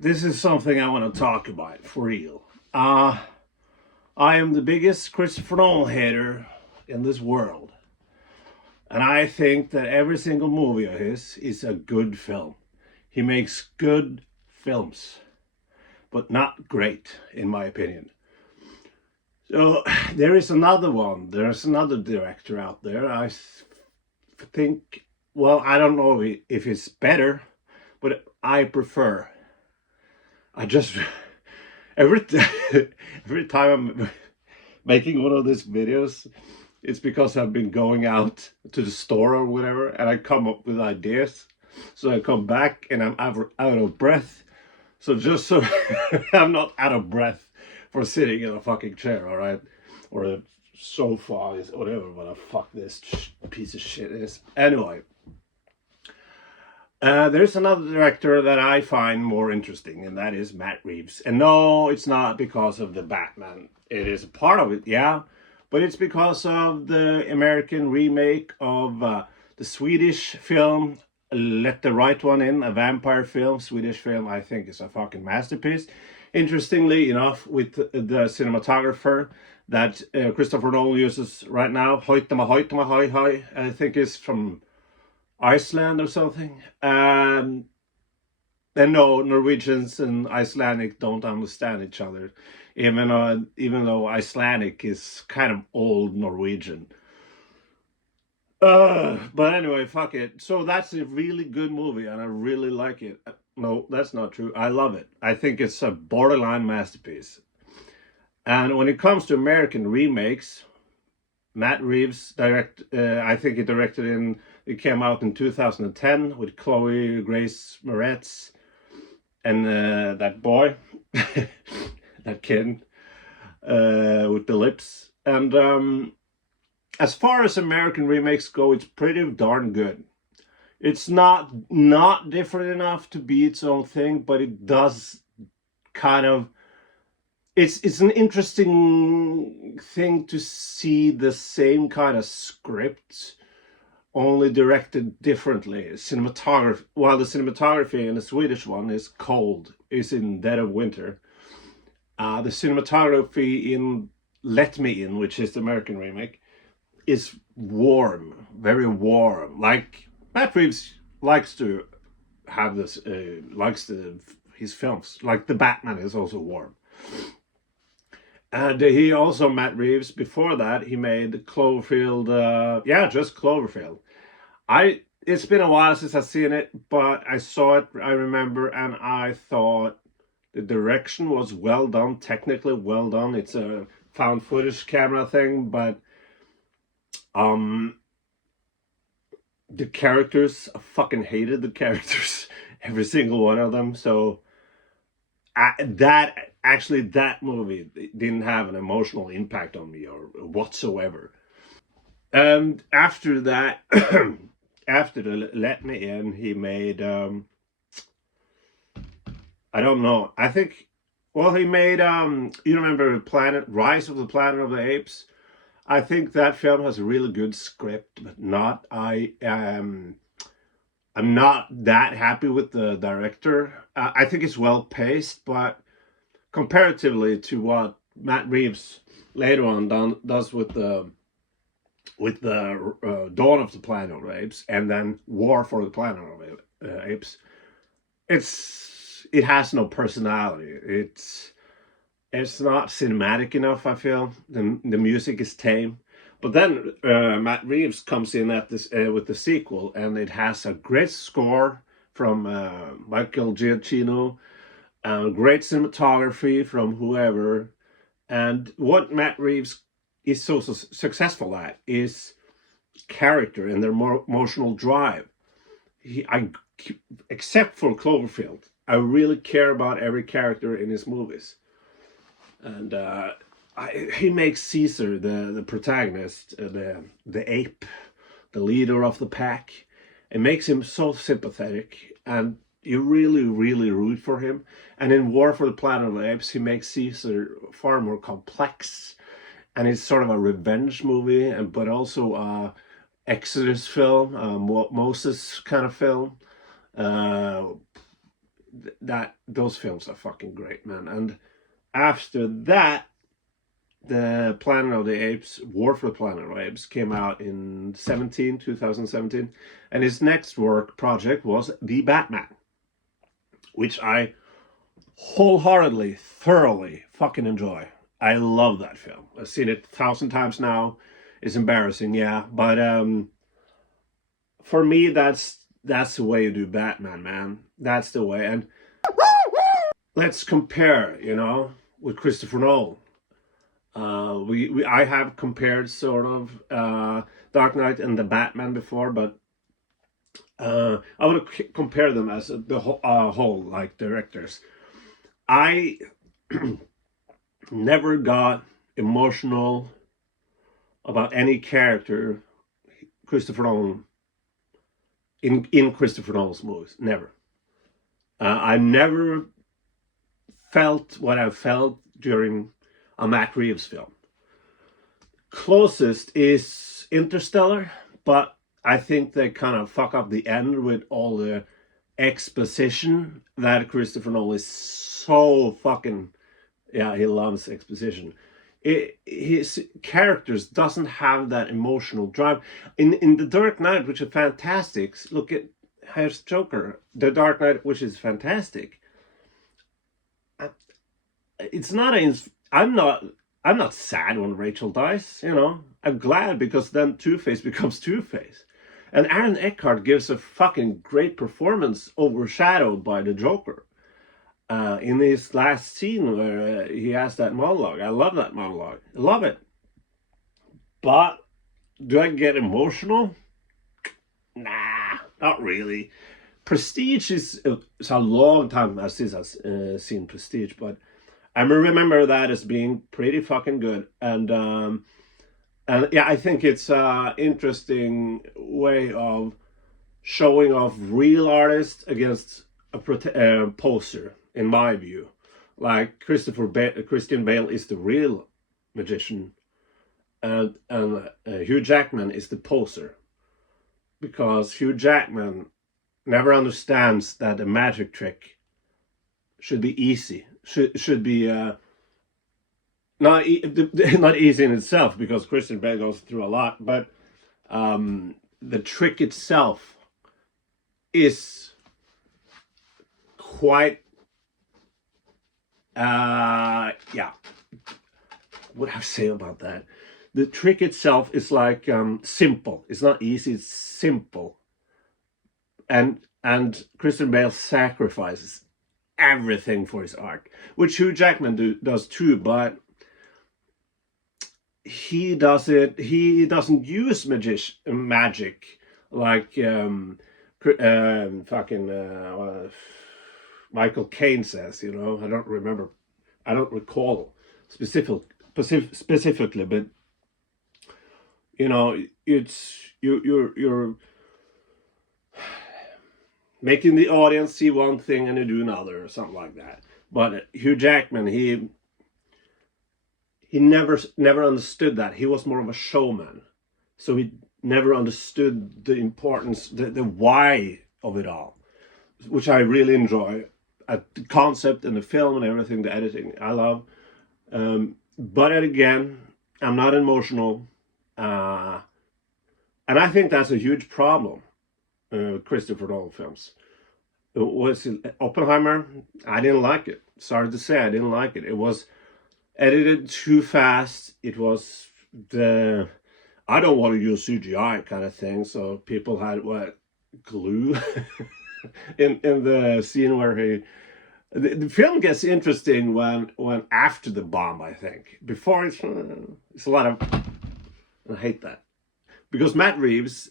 this is something I want to talk about for real. I am the biggest Christopher Nolan hater in this world, and I think that every single movie of his is a good film. He makes good films, but not great, in my opinion. So there is another one. There's another director out there. Think, well, I don't know if it's better, but I prefer. I just every every time I'm making one of these videos, it's because I've been going out to the store or whatever, and I come up with ideas. So I come back and I'm out of breath. So just so I'm not out of breath for sitting in a fucking chair, all right, or a sofa, is whatever. What the fuck this piece of shit is. Anyway, there's another director that I find more interesting, and that is Matt Reeves. And no, it's not because of the Batman. It is a part of it, yeah, but it's because of the American remake of the Swedish film Let the Right One In, a vampire film, Swedish film. I think is a fucking masterpiece. Interestingly enough, with the cinematographer that Christopher Nolan uses right now, Hoytema Hoi Hoi, I think is from Iceland or something. And no, Norwegians and Icelandic don't understand each other, even though Icelandic is kind of old Norwegian. But anyway, fuck it. So that's a really good movie, and I really like it. No, that's not true. I love it. I think it's a borderline masterpiece. And when it comes to American remakes, Matt Reeves I think he directed in. It came out in 2010 with Chloe Grace Moretz and that boy, that kid with the lips. And as far as American remakes go, it's pretty darn good. It's not different enough to be its own thing, but it does kind of. It's an interesting thing to see the same kind of script, only directed differently. Cinematography, while the cinematography in the Swedish one is cold, is in dead of winter. The cinematography in Let Me In, which is the American remake, is warm, very warm. Like Matt Reeves likes to have this, his films. Like the Batman is also warm. And he also, Matt Reeves, before that, he made Cloverfield, just Cloverfield. It's been a while since I've seen it, but I saw it, I remember, and I thought the direction was well done, technically well done. It's a found footage camera thing, but the characters, I fucking hated the characters, every single one of them. So that movie didn't have an emotional impact on me or whatsoever. And after that, after the Let Me In, he made I don't know. I think, well, he made you remember Planet Rise of the Planet of the Apes? I think that film has a really good script, but not I'm not that happy with the director. I think it's well paced, but comparatively to what Matt Reeves later on does with the Dawn of the Planet of the Apes and then War for the Planet of the Apes, it has no personality. It's not cinematic enough. I feel the music is tame. But then Matt Reeves comes in at this with the sequel, and it has a great score from Michael Giacchino, great cinematography from whoever, and what Matt Reeves is so successful at is character and their more emotional drive. I except for Cloverfield, I really care about every character in his movies, and he makes Caesar the protagonist, the ape, the leader of the pack. It makes him so sympathetic, and you really, really root for him. And in War for the Planet of the Apes, he makes Caesar far more complex, and it's sort of a revenge movie, but also a Exodus film, Moses kind of film. Uh, that those films are fucking great, man. And after that, the Planet of the Apes, War for the Planet of the Apes, came out in 2017, and his next work project was The Batman, which I wholeheartedly, thoroughly fucking enjoy. I love that film. I've seen it 1,000 times now. It's embarrassing, yeah, but for me, that's the way you do Batman, man. That's the way. And let's compare, with Christopher Nolan. I have compared sort of Dark Knight and the Batman before, but I want to compare them as the whole, like directors. I never got emotional about any character Christopher Nolan in Christopher Nolan's movies. Never. I never felt what I felt during a Matt Reeves film. Closest is Interstellar, but I think they kind of fuck up the end with all the exposition that Christopher Nolan is so fucking, yeah, he loves exposition. His characters doesn't have that emotional drive. In The Dark Knight, which is fantastic, look at his Joker, The Dark Knight, which is fantastic. It's not I'm not sad when Rachel dies, I'm glad because then Two-Face becomes Two-Face. And Aaron Eckhart gives a fucking great performance overshadowed by the Joker. In his last scene where he has that monologue. I love that monologue. I love it. But do I get emotional? Nah, not really. Prestige is a long time since I've seen Prestige, but I remember that as being pretty fucking good. And yeah, I think it's an interesting way of showing off real artists against a poser, in my view. Like Christian Bale is the real magician, and Hugh Jackman is the poser, because Hugh Jackman never understands that a magic trick should be easy, should be not easy in itself, because Christian Bale goes through a lot, but the trick itself is quite yeah, what do I say about that? The trick itself is like simple. It's not easy, it's simple. And Christian Bale sacrifices everything for his art, which Hugh Jackman does too, but he doesn't use magic like Michael Caine says, I don't recall specifically, but it's you're making the audience see one thing and you do another, or something like that. But Hugh Jackman, he never understood that. He was more of a showman, so he never understood the importance, the why of it all, which I really enjoy. The concept and the film and everything, the editing, I love. But again, I'm not emotional, and I think that's a huge problem. Christopher Nolan films. Was Oppenheimer? I didn't like it. Sorry to say, I didn't like it. It was edited too fast. It was the I don't want to use CGI kind of thing. So people had glue in the scene where the film gets interesting when after the bomb. I think before it's a lot of, I hate that, because Matt Reeves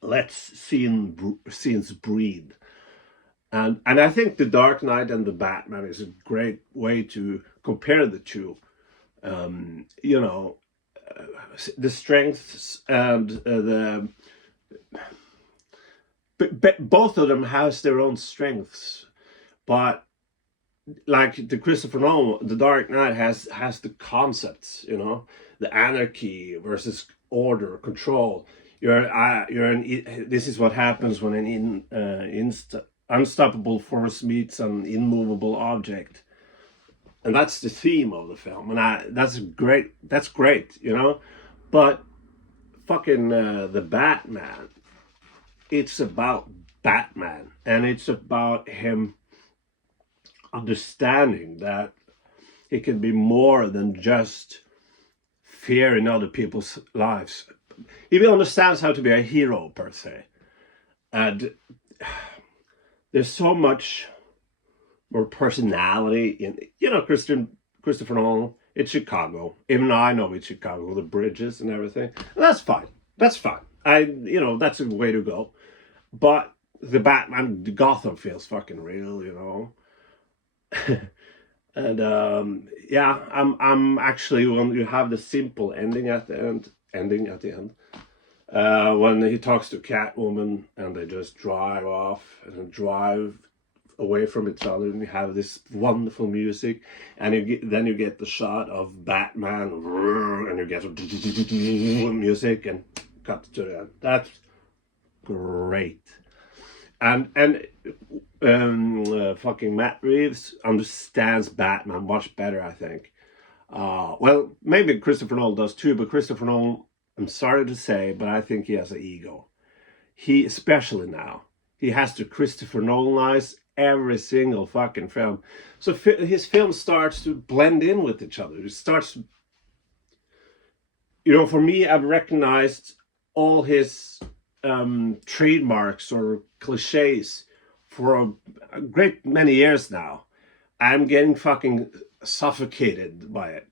lets scenes breathe. And I think The Dark Knight and The Batman is a great way to compare the two. The strengths and both of them has their own strengths, but like the Christopher Nolan, The Dark Knight has the concepts, the anarchy versus order, control. This is what happens when an unstoppable force meets an immovable object, and that's the theme of the film, and that's great. That's great, you know. But fucking the Batman, it's about Batman, and it's about him understanding that he can be more than just fear in other people's lives. He understands how to be a hero per se, and there's so much more personality in, you know, Christopher Nolan. It's Chicago. Even though I know it's Chicago, the bridges and everything. And that's fine. That's fine. That's a way to go. But the Batman, the Gotham feels fucking real, you know. And yeah, I'm actually, when you have the simple ending at the end, when he talks to Catwoman and they just drive off and drive away from each other, and you have this wonderful music, and then you get the shot of Batman, and you get music and cut to the end. That's great. And fucking Matt Reeves understands Batman much better, I think. Well, maybe Christopher Nolan does too, but Christopher Nolan, I'm sorry to say, but I think he has an ego. He, especially now, he has to Christopher Nolanize every single fucking film. So his film starts to blend in with each other. It starts, you know, for me, I've recognized all his trademarks or cliches for a great many years now. I'm getting fucking suffocated by it.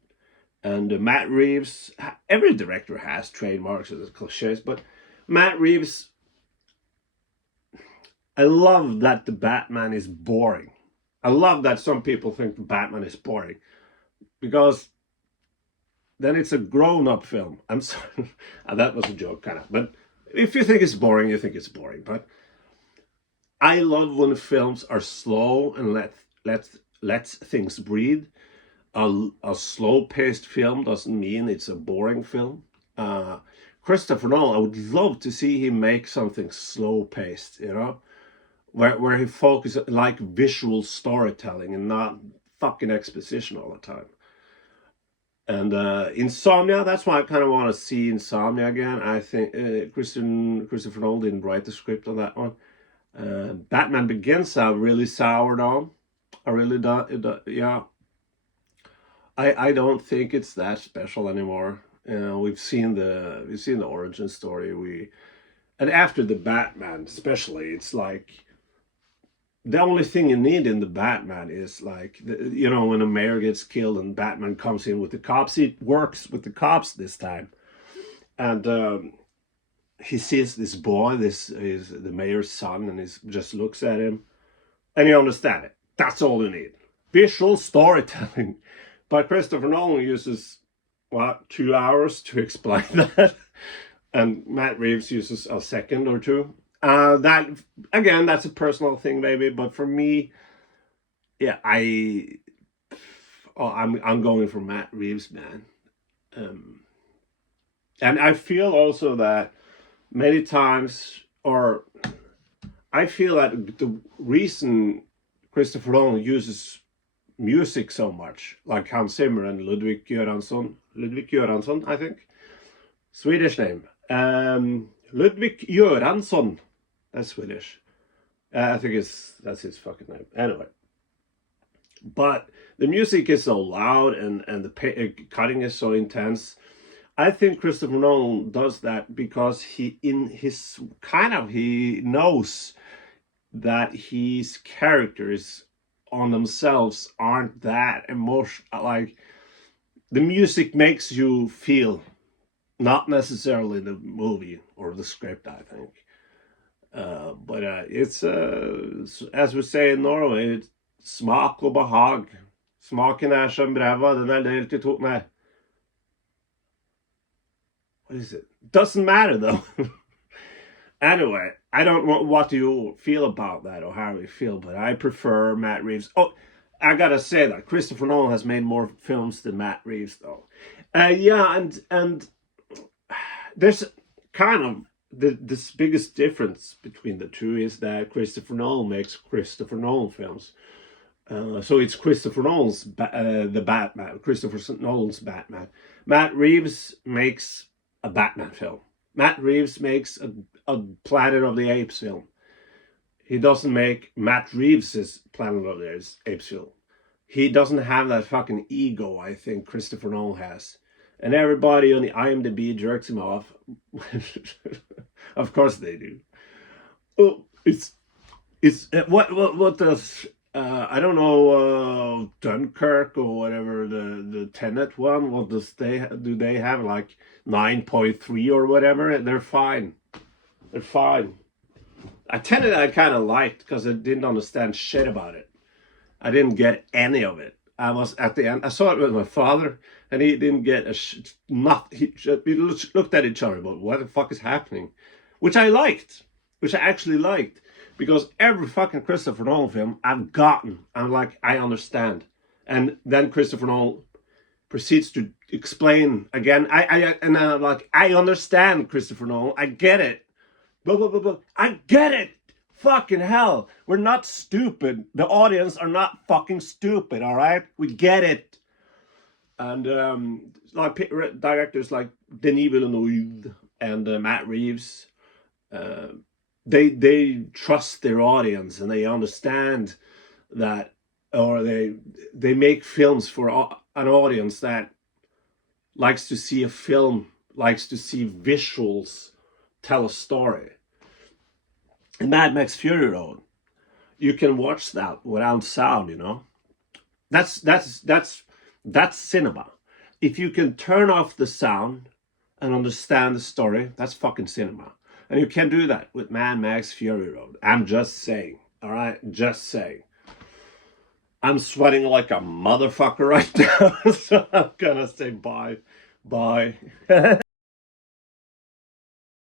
And Matt Reeves, every director has trademarks or cliches, but Matt Reeves, I love that the Batman is boring. I love that some people think the Batman is boring, because then it's a grown-up film. I'm sorry, that was a joke, kind of. But if you think it's boring, you think it's boring. But I love when films are slow and let things breathe. A slow-paced film doesn't mean it's a boring film. Christopher Nolan, I would love to see him make something slow-paced, you know, where he focuses like visual storytelling and not fucking exposition all the time. And Insomnia, that's why I kind of want to see Insomnia again. I think Christopher Nolan didn't write the script on that one. Batman Begins, I really soured on. I really don't, yeah. I don't think it's that special anymore. We've seen the origin story. And after the Batman, especially, it's like the only thing you need in the Batman is like, you know, when a mayor gets killed and Batman comes in with the cops. It works with the cops this time, and he sees this boy, this is the mayor's son, and he just looks at him, and you understand it. That's all you need. Visual storytelling. But Christopher Nolan uses, what, 2 hours to explain that, and Matt Reeves uses a second or two. That, again, that's a personal thing maybe, but for me, yeah, I'm going for Matt Reeves, man. And I feel also that many times, or I feel that the reason Christopher Nolan uses music so much, like Hans Zimmer and Ludwig Göransson, I think, Swedish name, Ludwig Göransson, that's Swedish. I think that's his fucking name. Anyway, but the music is so loud and the cutting is so intense. I think Christopher Nolan does that because he knows that his characters on themselves aren't that emotional. Like, the music makes you feel, not necessarily the movie or the script, I think. But it's, as we say in Norway, it's smak og behag. Smaken som ræva, den delt I to. Nei. What is it? Doesn't matter, though. Anyway, I don't know what you feel about that or how you feel, but I prefer Matt Reeves. Oh, I gotta say that Christopher Nolan has made more films than Matt Reeves, though. Yeah, and there's kind of this biggest difference between the two is that Christopher Nolan makes Christopher Nolan films. So it's Christopher Nolan's the Batman. Christopher Nolan's Batman. Matt Reeves makes a Batman film. Matt Reeves makes a Planet of the Apes film. He doesn't make Matt Reeves's Planet of the Apes film. He doesn't have that fucking ego I think Christopher Nolan has. And everybody on the IMDb jerks him off. Of course they do. Oh, it's what does I don't know, Dunkirk or whatever, the Tenet one. What does do they have, like 9.3 or whatever? They're fine. They're fine. Tenet I kind of liked because I didn't understand shit about it. I didn't get any of it. I was at the end. I saw it with my father, and he didn't get not. He looked at each other, but what the fuck is happening? Which I liked, which I actually liked, because every fucking Christopher Nolan film I've gotten, I'm like, I understand, and then Christopher Nolan proceeds to explain again. And I'm like, I understand, Christopher Nolan. I get it. Blah blah blah blah. I get it. Fucking hell, we're not stupid. The audience are not fucking stupid, all right? We get it. And like directors like Denis Villeneuve and Matt Reeves, they trust their audience and they understand that, or they make films for an audience that likes to see a film, likes to see visuals tell a story. And Mad Max Fury Road, you can watch that without sound, you know. That's cinema. If you can turn off the sound and understand the story, that's fucking cinema. And you can do that with Mad Max Fury Road. I'm just saying, all right? Just saying. I'm sweating like a motherfucker right now, so I'm gonna say bye. Bye.